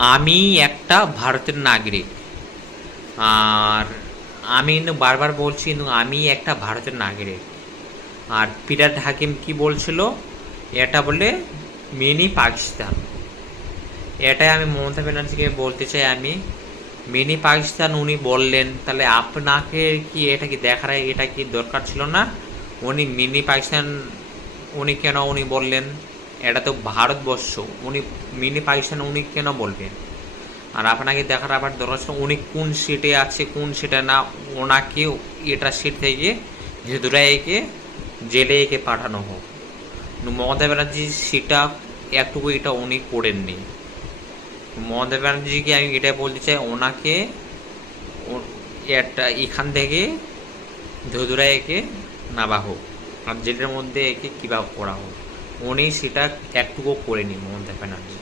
আমি একটা ভারতের নাগরিক। আর আমি কিন্তু বারবার বলছি কিন্তু আমি একটা ভারতের নাগরিক। আর ফিরহাদ হাকিম কি বলছিল? এটা বলে মিনি পাকিস্তান। এটাই আমি মমতা ব্যানার্জিকে বলতে চাই। আমি মিনি পাকিস্তান উনি বললেন, তাহলে আপনাকে কি এটা কি দেখার এটা কি দরকার ছিল না? উনি মিনি পাকিস্তান উনি বললেন? এটা তো ভারতবর্ষ। উনি মিনি পাকিস্তান উনি কেন বলবেন? আর আপনাকে দেখার আবার দরকার ছিল উনি কোন সিটে আছে কোন সিটে না। ওনাকে এটা সিট থেকে ধুতরা একে জেলে একে পাঠানো হোক। মমতা ব্যানার্জি সেটা একটুকু এটা উনি করেননি। মমতা ব্যানার্জিকে আমি এটা বলতে চাই, ওনাকে একটা এখান থেকে ধুতরা একে নাবা হোক আর জেলের মধ্যে একে কীভাবে করা হোক। উনি সেটা একটুকু করেনি মমতা ব্যানার্জি।